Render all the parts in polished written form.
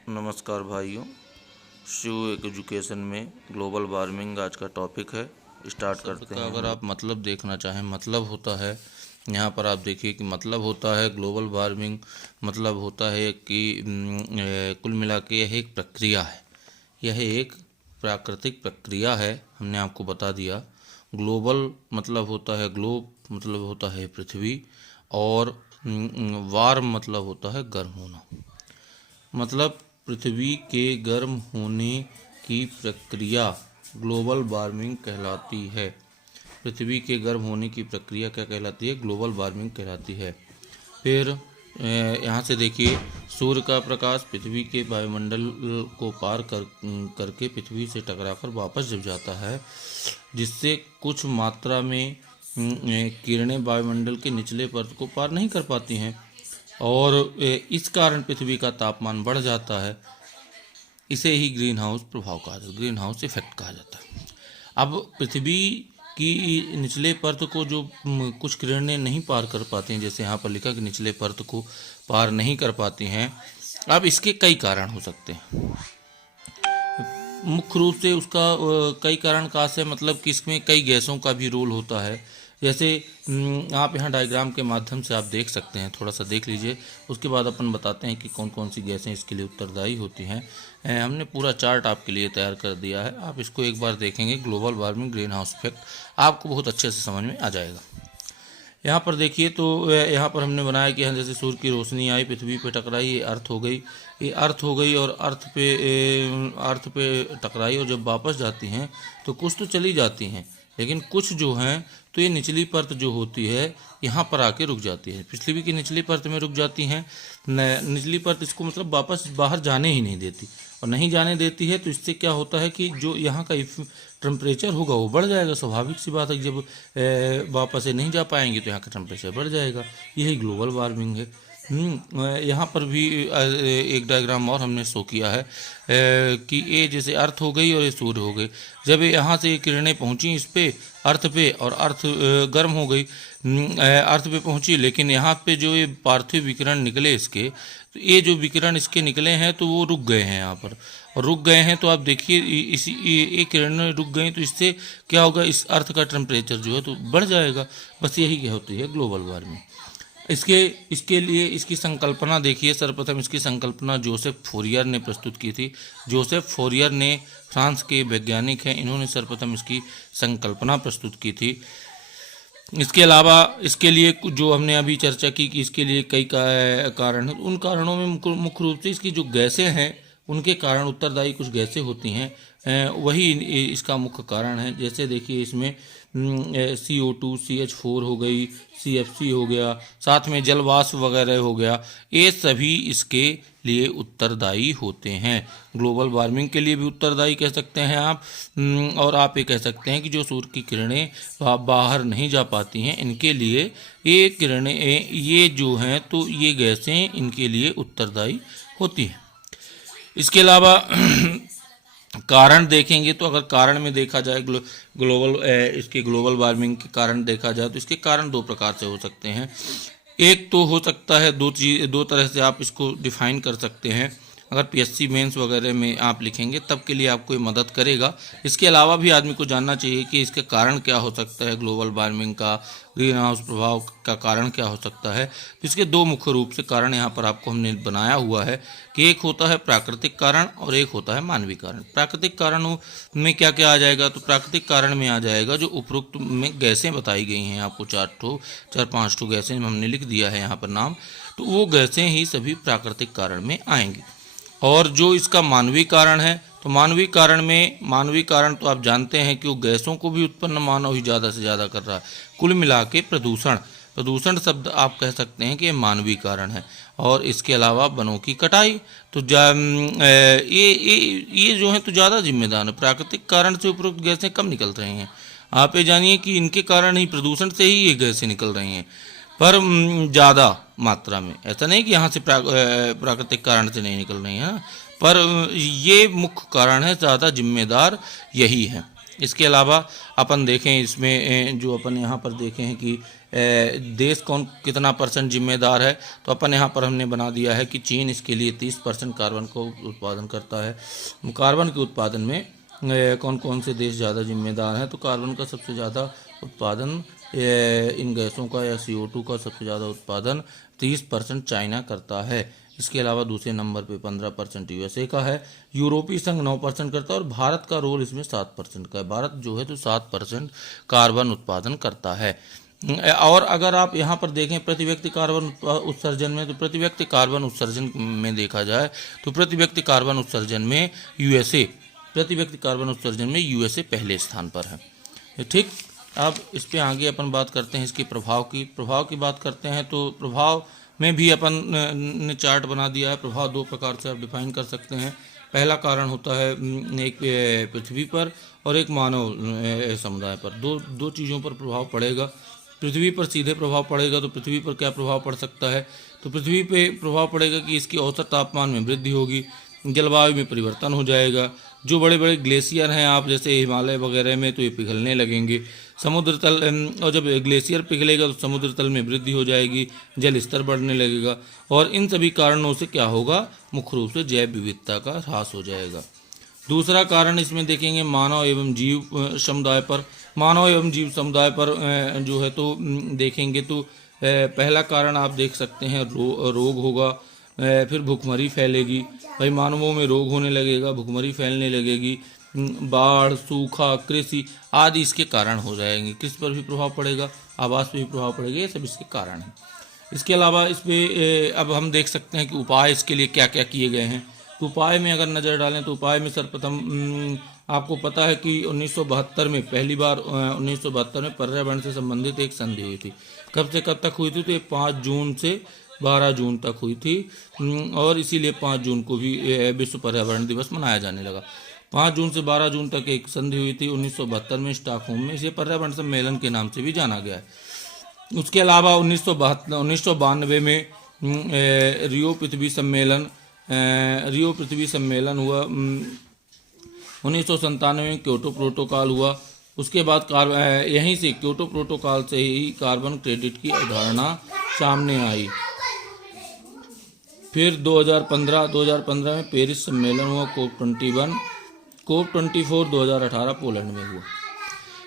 नमस्कार भाइयों, शिव एजुकेशन में ग्लोबल वार्मिंग आज का टॉपिक है। स्टार्ट करते हैं। अगर आप मतलब देखना चाहें, मतलब होता है, यहाँ पर आप देखिए कि मतलब होता है ग्लोबल वार्मिंग, मतलब होता है कि कुल मिला के यह एक प्रक्रिया है, यह एक प्राकृतिक प्रक्रिया है। हमने आपको बता दिया। ग्लोबल मतलब होता है ग्लोब, मतलब होता है पृथ्वी, और वार्म मतलब होता है गर्म होना। मतलब पृथ्वी के गर्म होने की प्रक्रिया ग्लोबल वार्मिंग कहलाती है। पृथ्वी के गर्म होने की प्रक्रिया क्या कहलाती है? ग्लोबल वार्मिंग कहलाती है। फिर यहाँ से देखिए, सूर्य का प्रकाश पृथ्वी के वायुमंडल को पार करके पृथ्वी से टकराकर वापस जब जाता है, जिससे कुछ मात्रा में किरणें वायुमंडल के निचले परत को पार नहीं कर पाती हैं, और इस कारण पृथ्वी का तापमान बढ़ जाता है। इसे ही ग्रीन हाउस प्रभाव कहा जाता है, ग्रीन हाउस इफेक्ट कहा जाता है। अब पृथ्वी की निचले परत को जो कुछ किरणें नहीं पार कर पाती हैं, जैसे यहाँ पर लिखा कि निचले परत को पार नहीं कर पाती हैं। अब इसके कई कारण हो सकते हैं। मुख्य रूप से उसका कई कारण कहा से मतलब कि इसमें कई गैसों का भी रोल होता है। जैसे आप यहाँ डायग्राम के माध्यम से आप देख सकते हैं, थोड़ा सा देख लीजिए, उसके बाद अपन बताते हैं कि कौन कौन सी गैसें इसके लिए उत्तरदायी होती हैं। हमने पूरा चार्ट आपके लिए तैयार कर दिया है, आप इसको एक बार देखेंगे, global warming green house effect, आपको बहुत अच्छे से समझ में आ जाएगा। यहाँ पर देखिए, तो यहाँ पर हमने बनाया कि जैसे सूर्य की रोशनी आई, पृथ्वी पे टकराई, ये अर्थ हो गई, ये अर्थ हो गई, और अर्थ पे टकराई, और जब वापस जाती हैं तो कुछ तो चली जाती हैं, लेकिन कुछ जो हैं तो ये निचली परत जो होती है यहाँ पर आके रुक जाती है, पृथ्वी की निचली परत में रुक जाती हैं। निचली परत इसको मतलब वापस बाहर जाने ही नहीं देती, और नहीं जाने देती है तो इससे क्या होता है कि जो यहाँ का टेम्परेचर होगा वो बढ़ जाएगा। स्वाभाविक सी बात है कि जब वापस से नहीं जा पाएंगे तो यहाँ का टेम्परेचर बढ़ जाएगा। यही ग्लोबल वार्मिंग है। यहाँ पर भी एक डायग्राम और हमने शो किया है कि ये जैसे अर्थ हो गई और ये सूर्य हो गई। जब ये यहाँ से किरणें पहुँची इस पे अर्थ पे, और अर्थ गर्म हो गई, अर्थ पे पहुँची, लेकिन यहाँ पे जो ये पार्थिव विकिरण निकले इसके, तो ये जो विकिरण इसके निकले हैं तो वो रुक गए हैं यहाँ पर, और रुक गए हैं तो आप देखिए इसी ये किरणें रुक गई तो इससे क्या होगा, इस अर्थ का टेम्परेचर जो है तो बढ़ जाएगा। बस यही क्या होती है ग्लोबल वार्मिंग। इसके लिए इसकी संकल्पना देखिए, सर्वप्रथम इसकी संकल्पना जोसेफ फोरियर ने प्रस्तुत की थी। जोसेफ फोरियर ने, फ्रांस के वैज्ञानिक हैं, इन्होंने सर्वप्रथम इसकी संकल्पना प्रस्तुत की थी। इसके अलावा इसके लिए जो हमने अभी चर्चा की कि इसके लिए कई कारण हैं, उन कारणों में मुख्य रूप से इसकी जो गैसें हैं उनके कारण उत्तरदायी कुछ गैसें होती हैं, वही इसका मुख्य कारण है। जैसे देखिए इसमें CO2, CH4 हो गई, CFC हो गया, साथ में जलवाष्प वगैरह हो गया, ये सभी इसके लिए उत्तरदायी होते हैं। ग्लोबल वार्मिंग के लिए भी उत्तरदायी कह सकते हैं आप, और आप ये कह सकते हैं कि जो सूर्य की किरणें बाहर नहीं जा पाती हैं, इनके लिए ये किरणें, ये जो हैं तो ये गैसें इनके लिए उत्तरदायी होती हैं। इसके अलावा कारण देखेंगे तो अगर कारण में देखा जाए इसके ग्लोबल वार्मिंग के कारण देखा जाए तो इसके कारण दो प्रकार से हो सकते हैं। एक तो हो सकता है, दो तरह से आप इसको डिफाइन कर सकते हैं। अगर PSC मेंस वगैरह में आप लिखेंगे तब के लिए आपको ये मदद करेगा। इसके अलावा भी आदमी को जानना चाहिए कि इसके कारण क्या हो सकता है, ग्लोबल वार्मिंग का, ग्रीन हाउस प्रभाव का कारण क्या हो सकता है। तो इसके दो मुख्य रूप से कारण यहाँ पर आपको हमने बनाया हुआ है कि एक होता है प्राकृतिक कारण और एक होता है मानवीय कारण। प्राकृतिक कारणों में क्या क्या आ जाएगा, तो प्राकृतिक कारण में आ जाएगा जो उपरोक्त में गैसें बताई गई हैं, आपको 4-5 गैसें हमने लिख दिया है यहाँ पर नाम, तो वो गैसें ही सभी प्राकृतिक कारण में आएंगी। और जो इसका मानवीय कारण है, तो मानवीय कारण तो आप जानते हैं कि वो गैसों को भी उत्पन्न मानव ही ज़्यादा से ज़्यादा कर रहा है। कुल मिला के प्रदूषण शब्द आप कह सकते हैं कि ये मानवीय कारण है। और इसके अलावा वनों की कटाई, तो ये जो है तो ज़्यादा जिम्मेदार है। प्राकृतिक कारण से उपरोक्त गैसें कम निकल रही हैं। आप ये जानिए कि इनके कारण ही, प्रदूषण से ही ये गैसें निकल रही हैं, पर ज़्यादा मात्रा में। ऐसा नहीं कि यहाँ से प्राकृतिक कारण से नहीं निकल रही है, पर ये मुख्य कारण है, ज़्यादा जिम्मेदार यही है। इसके अलावा अपन देखें इसमें जो अपन यहाँ पर देखें हैं कि देश कौन कितना % जिम्मेदार है, तो अपन यहाँ पर हमने बना दिया है कि चीन इसके लिए 30% कार्बन को उत्पादन करता है। कार्बन के उत्पादन में कौन कौन से देश ज़्यादा जिम्मेदार हैं, तो कार्बन का सबसे ज़्यादा उत्पादन इन गैसों का या CO2 का सबसे ज़्यादा उत्पादन 30% चाइना करता है। इसके अलावा दूसरे नंबर पे 15% USA का है, यूरोपीय संघ 9% करता है और भारत का रोल इसमें 7% का है। भारत जो है तो 7% कार्बन उत्पादन करता है। और अगर आप यहाँ पर देखें प्रति व्यक्ति कार्बन उत्सर्जन में, तो प्रति व्यक्ति कार्बन उत्सर्जन में देखा जाए तो प्रति व्यक्ति कार्बन उत्सर्जन में USA पहले स्थान पर है। ठीक, अब इस पे आगे अपन बात करते हैं इसके प्रभाव की बात करते हैं। तो प्रभाव में भी अपन ने चार्ट बना दिया है। प्रभाव 2 प्रकार से आप डिफाइन कर सकते हैं। पहला कारण होता है एक पृथ्वी पर और एक मानव समुदाय पर। दो चीज़ों पर प्रभाव पड़ेगा। पृथ्वी पर सीधे प्रभाव पड़ेगा, तो पृथ्वी पर क्या प्रभाव पड़ सकता है, तो पृथ्वी पे प्रभाव पड़ेगा कि इसकी औसत तापमान में वृद्धि होगी, जलवायु में परिवर्तन हो जाएगा। जो बड़े बड़े ग्लेशियर हैं आप जैसे हिमालय वगैरह में, तो ये पिघलने लगेंगे। समुद्र तल, और जब ग्लेशियर पिघलेगा तो समुद्र तल में वृद्धि हो जाएगी, जल स्तर बढ़ने लगेगा और इन सभी कारणों से क्या होगा, मुख्य रूप से जैव विविधता का ह्रास हो जाएगा। दूसरा कारण इसमें देखेंगे मानव एवं जीव समुदाय पर। मानव एवं जीव समुदाय पर जो है तो देखेंगे तो पहला कारण आप देख सकते हैं रोग होगा, फिर भुखमरी फैलेगी। भाई मानवों में रोग होने लगेगा, भुखमरी फैलने लगेगी, बाढ़, सूखा, कृषि आदि इसके कारण हो जाएंगे। किस पर भी प्रभाव पड़ेगा, आवास पर भी प्रभाव पड़ेगा, ये सब इसके कारण हैं। इसके अलावा इस पे अब हम देख सकते हैं कि उपाय इसके लिए क्या क्या किए गए हैं। तो उपाय में अगर नज़र डालें तो उपाय में सर्वप्रथम आपको पता है कि 1972 में पहली बार 1972 में पर्यावरण से संबंधित एक संधि हुई थी। कब से कब तक हुई थी, तो ये 5 जून से 12 जून तक हुई थी और इसीलिए 5 जून को भी विश्व पर्यावरण दिवस मनाया जाने लगा। 5 जून से 12 जून तक एक संधि हुई थी 1972 में स्टॉकहोम में। इसे पर्यावरण सम्मेलन के नाम से भी जाना गया है। उसके अलावा 1992 में रियो पृथ्वी सम्मेलन हुआ। 1997 में क्योटो प्रोटोकॉल हुआ। उसके बाद यहीं से क्योटो प्रोटोकॉल से ही कार्बन क्रेडिट की अवधारणा सामने आई। फिर 2015 में पेरिस सम्मेलन हुआ, COP21, COP24 2018 पोलैंड में हुआ।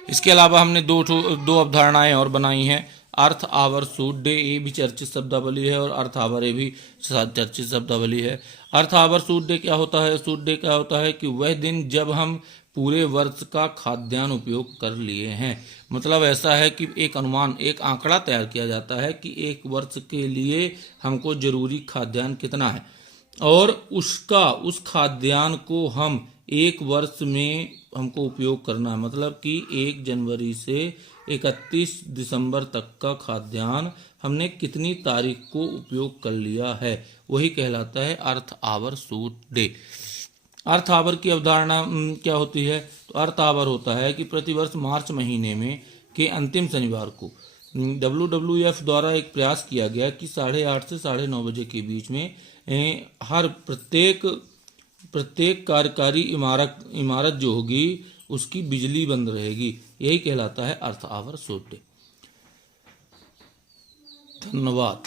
इसके अलावा हमने दो अवधारणाएं और बनाई हैं। अर्थ आवर सूट डे, ये भी चर्चित शब्दावली है और अर्थ आवर, ये भी चर्चित शब्दावली है। अर्थ आवर सूट डे क्या होता है? सूट डे क्या होता है कि वह दिन जब हम पूरे वर्ष का खाद्यान्न उपयोग कर लिए हैं। मतलब ऐसा है कि एक अनुमान, एक आंकड़ा तैयार किया जाता है कि एक वर्ष के लिए हमको जरूरी खाद्यान्न कितना है और उस खाद्यान्न को हम एक वर्ष में हमको उपयोग करना है। मतलब कि 1 जनवरी से 31 दिसंबर तक का खाद्यान्न हमने कितनी तारीख को उपयोग कर लिया है, वही कहलाता है अर्थ आवर सूट डे। अर्थ आवर की अवधारणा क्या होती है? तो अर्थ आवर होता है कि प्रतिवर्ष मार्च महीने में के अंतिम शनिवार को WWF द्वारा एक प्रयास किया गया कि 8:30 से 9:30 बजे के बीच में हर प्रत्येक कार्यकारी इमारत जो होगी उसकी बिजली बंद रहेगी। यही कहलाता है अर्थ आवर सूट डे। धन्यवाद।